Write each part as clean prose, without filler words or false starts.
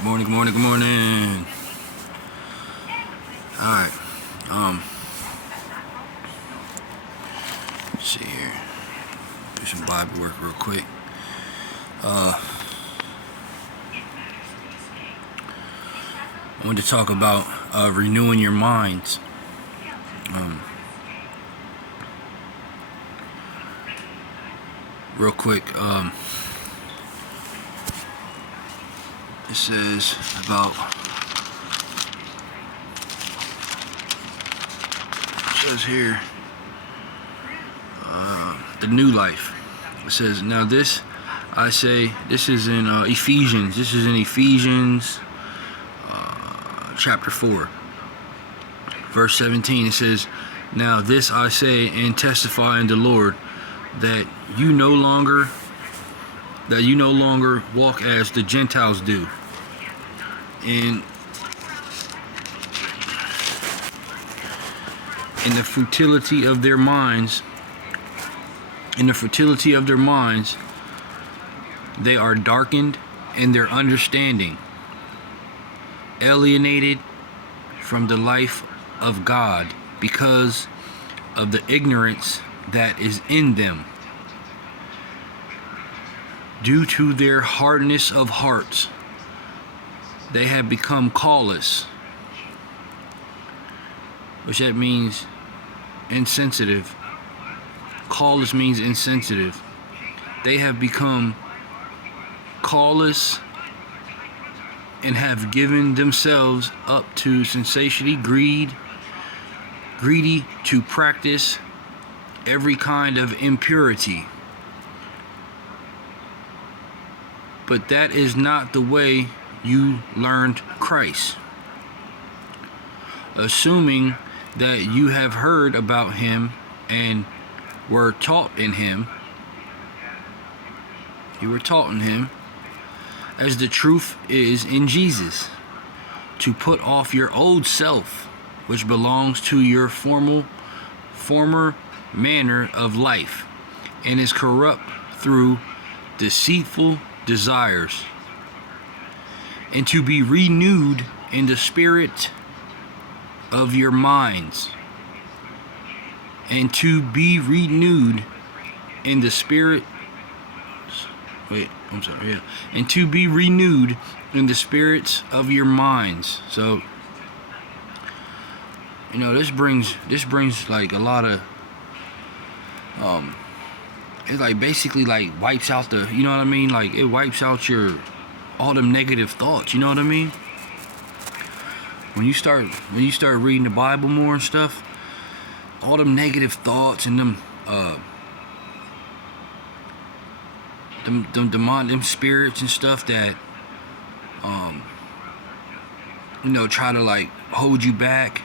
Good morning, good morning, good morning. Alright, let's see here. Do some Bible work real quick. I want to talk about renewing your minds. Real quick, it says about here the new life. It says, now this I say, this is in Ephesians. This is in Ephesians chapter 4, verse 17. It says, now this I say and testify in the Lord, that you no longer walk as the Gentiles do, in the futility of their minds. In the futility of their minds, they are darkened in their understanding, alienated from the life of God because of the ignorance that is in them, due to their hardness of hearts. They have become callous, which that means insensitive. Callous means insensitive. They have become callous and have given themselves up to sensuality, greedy to practice every kind of impurity. But that is not the way you learned Christ. Assuming that you have heard about him and were taught in him. You were taught in him, as the truth is in Jesus, to put off your old self, which belongs to your former manner of life, and is corrupt through deceitful desires, and to be renewed in the spirit of your minds. And to be renewed in the spirit. And to be renewed in the spirits of your minds. So, this brings like a lot of it like basically like wipes out the, you know what I mean? Like it wipes out all them negative thoughts, you know what I mean? When you start reading the Bible more and stuff, all them negative thoughts and them them spirits and stuff that try to like hold you back,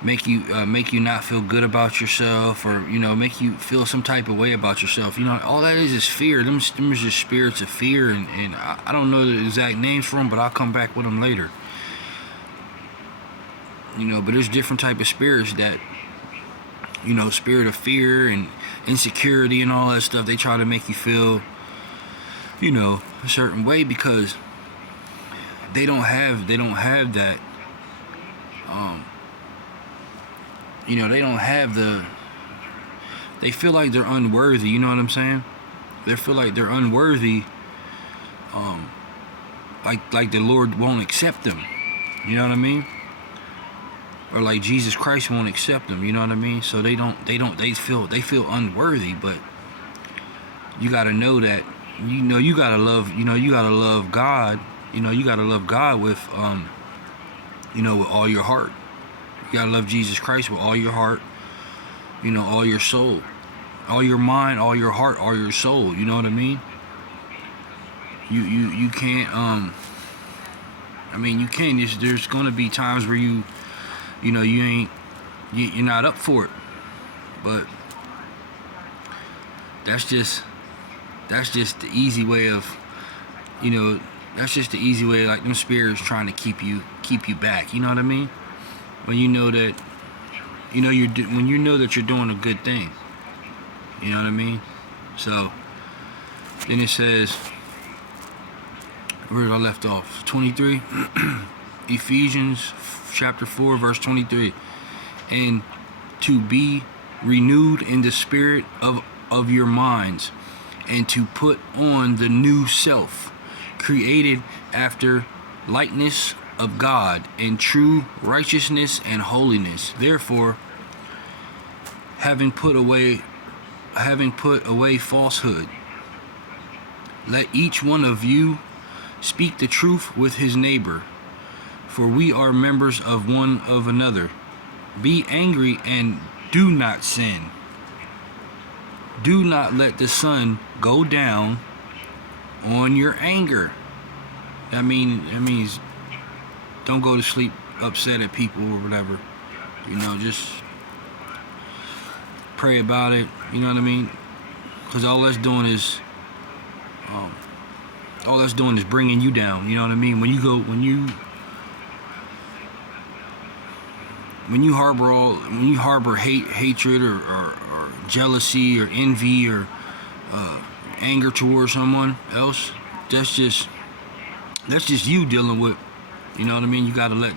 make you not feel good about yourself, or make you feel some type of way about yourself. All that is fear. Them is just spirits of fear, and I don't know the exact names for them, but I'll come back with them later. But there's different type of spirits that, spirit of fear and insecurity and all that stuff. They try to make you feel, a certain way because they don't have that. They don't have they feel like they're unworthy. You know what I'm saying? They feel like they're unworthy. Like the Lord won't accept them. You know what I mean? Or like Jesus Christ won't accept them, you know what I mean? So they feel unworthy. But you gotta know that, you gotta love God. You gotta love God with with all your heart. You gotta love Jesus Christ with all your heart, all your soul, all your mind, all your heart, all your soul. You know what I mean? You can't you can. There's gonna be times where you're not up for it, but that's just the easy way of, that's just the easy way, like them spirits trying to keep you back. You know what I mean? When you know that, when you know that you're doing a good thing. You know what I mean? So then it says, Where did I left off? 23. Ephesians chapter 4 verse 23. And to be renewed in the spirit of your minds, and to put on the new self, created after likeness of God in true righteousness and holiness. Therefore, having put away falsehood, let each one of you speak the truth with his neighbor, for we are members of one of another. Be angry and do not sin. Do not let the sun go down on your anger. That means don't go to sleep upset at people or whatever. Just pray about it. You know what I mean? Because all that's doing is bringing you down. You know what I mean? When you harbor hatred or jealousy or envy or anger towards someone else, that's just you dealing with. You know what I mean? You gotta let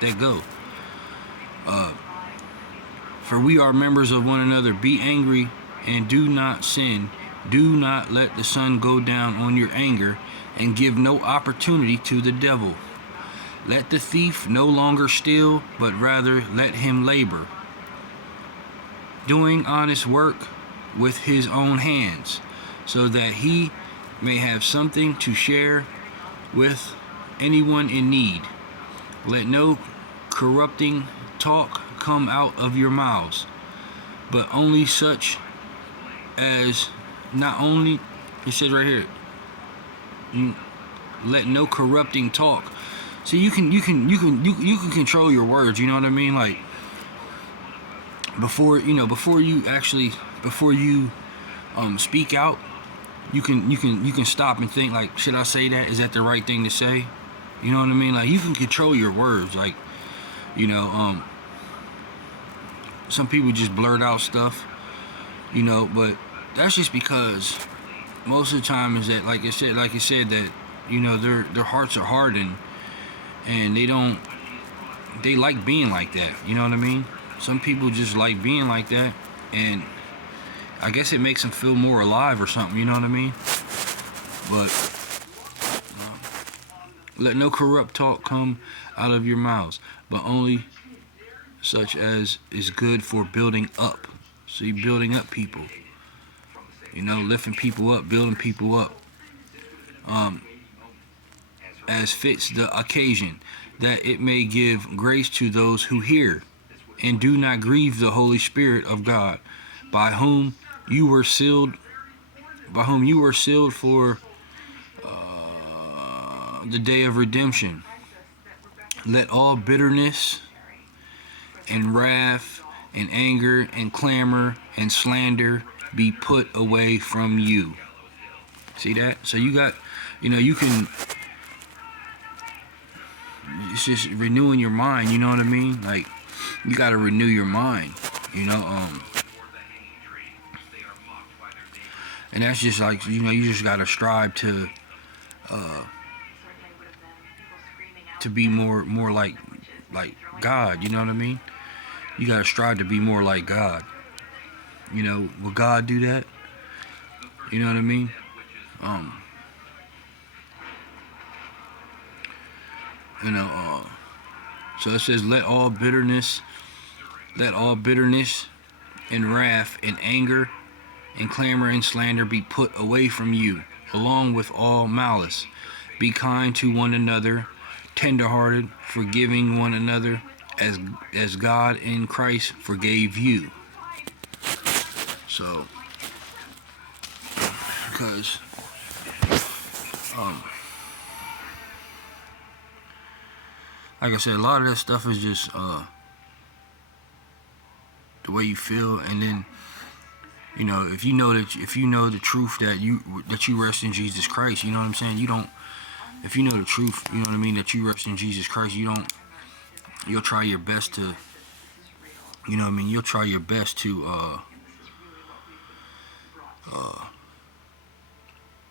that go. For we are members of one another. Be angry and do not sin. Do not let the sun go down on your anger, and give no opportunity to the devil. Let the thief no longer steal, but rather let him labor, doing honest work with his own hands, so that he may have something to share with anyone in need. Let no corrupting talk come out of your mouths, but only such as it says right here, let no corrupting talk. So you can control your words. You know what I mean? Like before you speak out, you can stop and think, like, should I say that? Is that the right thing to say? You know what I mean? Like, you can control your words. Like, some people just blurt out stuff, but that's just because most of the time is that, like it said that, their hearts are hardened, and they like being like that. You know what I mean? Some people just like being like that, and I guess it makes them feel more alive or something. You know what I mean? But let no corrupt talk come out of your mouths, but only such as is good for building up. So you're building up people. Lifting people up, building people up. As fits the occasion, that it may give grace to those who hear. And do not grieve the Holy Spirit of God, by whom you were sealed for the day of redemption. Let all bitterness and wrath and anger and clamor and slander be put away from you. See that? So you got, you can, it's just renewing your mind. You know what I mean? Like, you got to renew your mind. And that's just like, you just got to strive to be more like God. You know what I mean? You got to strive to be more like God. Will God do that? You know what I mean? So it says, let all bitterness and wrath and anger and clamor and slander be put away from you, along with all malice. Be kind to one another, tenderhearted, forgiving one another, as God in Christ forgave you. So, because like I said, a lot of that stuff is just the way you feel, and then if you know the truth that you rest in Jesus Christ, you know what I'm saying? If you know the truth, you know what I mean, that you rest in Jesus Christ, you'll try your best to, you'll try your best to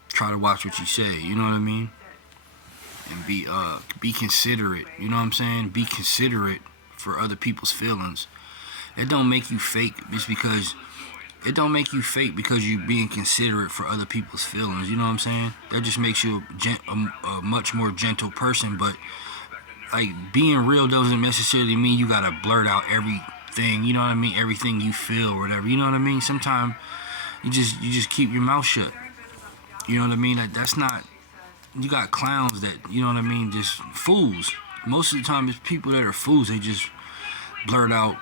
try to watch what you say, you know what I mean? be considerate. You know what I'm saying? Be considerate for other people's feelings. It don't make you fake. It's because it don't make you fake because you being considerate for other people's feelings. You know what I'm saying? That just makes you a much more gentle person. But like being real doesn't necessarily mean you gotta blurt out everything. You know what I mean? Everything you feel or whatever. You know what I mean? Sometimes you just keep your mouth shut. You know what I mean? Like that's not. You got clowns that, you know what I mean, just fools. Most of the time, it's people that are fools. They just blurt out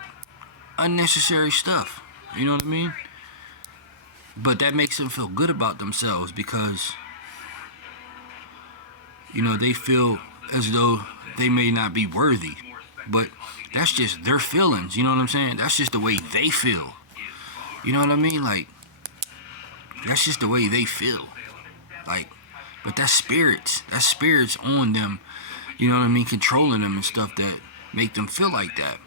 unnecessary stuff. You know what I mean? But that makes them feel good about themselves because, you know, they feel as though they may not be worthy. But that's just their feelings. You know what I'm saying? That's just the way they feel. You know what I mean? Like, that's just the way they feel. Like, but that's spirits. That's spirits on them, you know what I mean, controlling them and stuff that make them feel like that.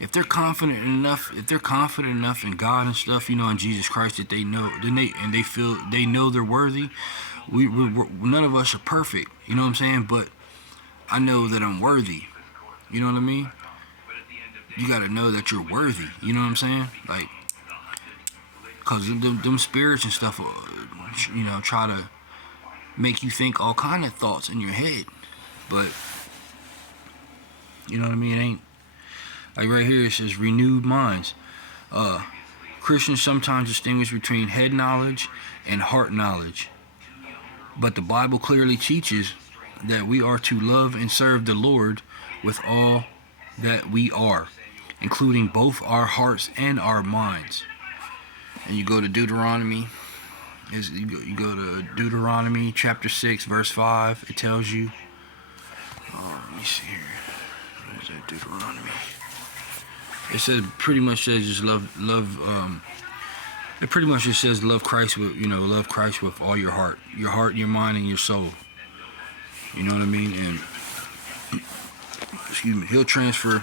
If they're confident enough in God and stuff, you know, in Jesus Christ, that they know, they feel they know they're worthy. We're none of us are perfect, you know what I'm saying? But I know that I'm worthy. You know what I mean? You gotta know that you're worthy. You know what I'm saying? Like, cause them spirits and stuff, you know, try to make you think all kind of thoughts in your head, but you know what I mean? It ain't like right here. It says renewed minds. Christians sometimes distinguish between head knowledge and heart knowledge, but the Bible clearly teaches that we are to love and serve the Lord with all that we are, including both our hearts and our minds. And you go to Deuteronomy. You go to Deuteronomy chapter 6 verse 5. It tells you. Let me see here. What is that? Deuteronomy. It says pretty much says just love. It pretty much just says love Christ with love Christ with all your heart, your mind, and your soul. You know what I mean? And excuse me, He'll transform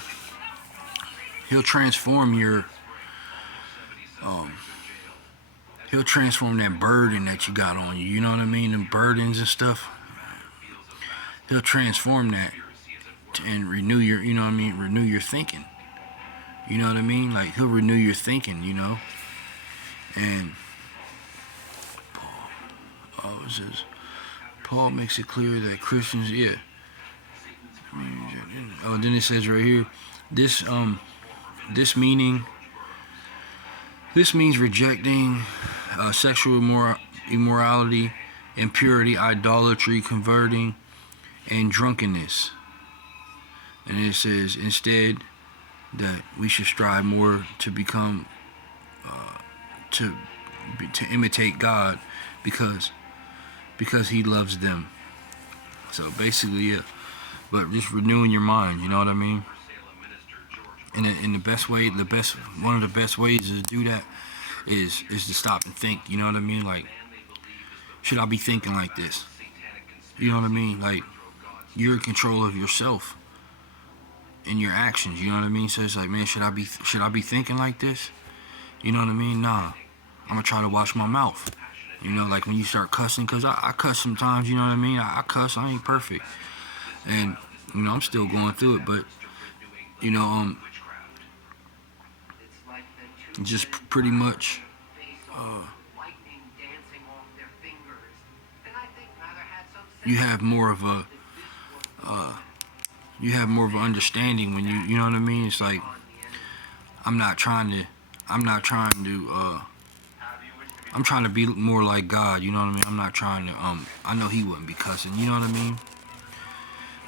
your He'll transform that burden that you got on you. You know what I mean? Them burdens and stuff. He'll transform that and renew your, you know what I mean? Renew your thinking. You know what I mean? Like He'll renew your thinking, you know? And it says, Paul makes it clear that Christians, then it says right here, this means rejecting sexual immorality, impurity, idolatry, converting, and drunkenness. And it says instead that we should strive more to become, to imitate God, because He loves them. So basically, but just renewing your mind. You know what I mean? And in the best way, one of the best ways to do that is to stop and think. You know what I mean? Like, should I be thinking like this? You know what I mean? Like, you're in control of yourself and your actions. You know what I mean? So it's like, man, should I be thinking like this? You know what I mean? Nah, I'm gonna try to watch my mouth. You know, like when you start cussing, cause I cuss sometimes. You know what I mean? I cuss. I ain't perfect, and you know I'm still going through it. But you know, just pretty much you have more of a understanding when you know what I mean. It's like I'm trying to be more like God. You know what I mean? I'm not trying to I know He wouldn't be cussing. You know what I mean?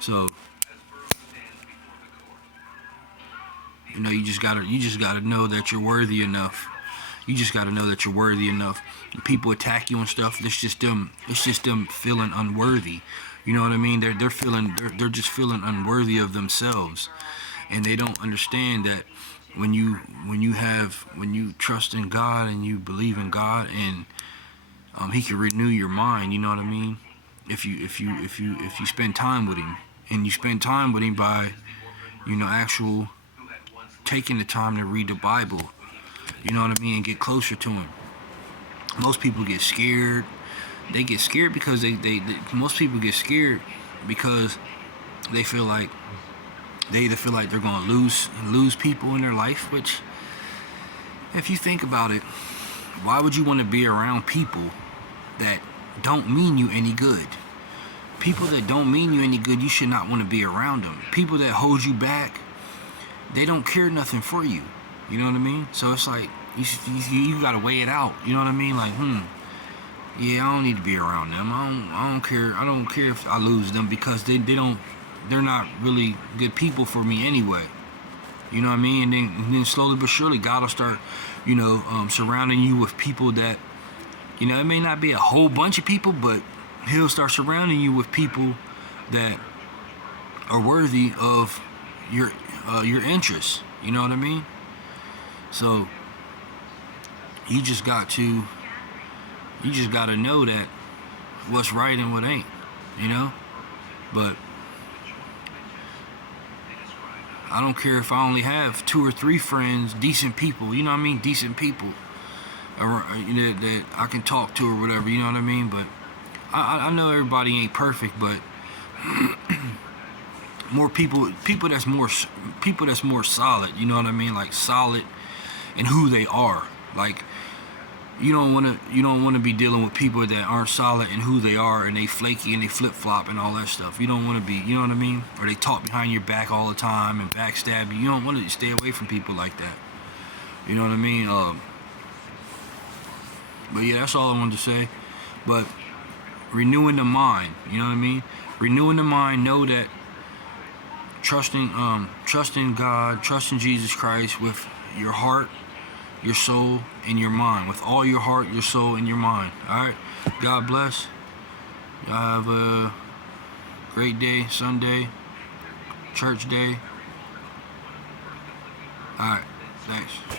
So you know, you just gotta know that you're worthy enough. You just gotta know that you're worthy enough. When people attack you and stuff, it's just them feeling unworthy. You know what I mean? They're just feeling unworthy of themselves, and they don't understand that when you trust in God and you believe in God, and He can renew your mind. You know what I mean? If you spend time with Him, and you spend time with Him by actual taking the time to read the Bible, you know what I mean, and get closer to Him. Most people get scared. They get scared because most people get scared because they feel like they either feel like they're going to lose people in their life, which, if you think about it, why would you want to be around people that don't mean you any good? People that don't mean you any good, you should not want to be around them. People that hold you back, they don't care nothing for you. You know what I mean? So it's like, you got to weigh it out. You know what I mean? Like, yeah, I don't need to be around them. I don't care. I don't care if I lose them, because they're not really good people for me anyway. You know what I mean? And then slowly but surely, God will start, surrounding you with people that, it may not be a whole bunch of people, but He'll start surrounding you with people that are worthy of your interests. You know what I mean? So you just got to know that what's right and what ain't. But I don't care if I only have 2 or 3 friends, decent people. You know what I mean? Decent people that I can talk to or whatever. You know what I mean? But I know everybody ain't perfect, but more people that's more solid. You know what I mean? Like, solid in who they are. Like, you don't want to be dealing with people that aren't solid in who they are, and they flaky and they flip flop and all that stuff. You don't want to be, you know what I mean? Or they talk behind your back all the time and backstab you. You don't want to stay away from people like that. You know what I mean? But yeah, that's all I wanted to say. But renewing the mind, you know what I mean? Renewing the mind, know that trusting God, trusting Jesus Christ with your heart, your soul, and your mind. With all your heart, your soul, and your mind. Alright? God bless. Y'all have a great day, Sunday, church day. Alright, thanks.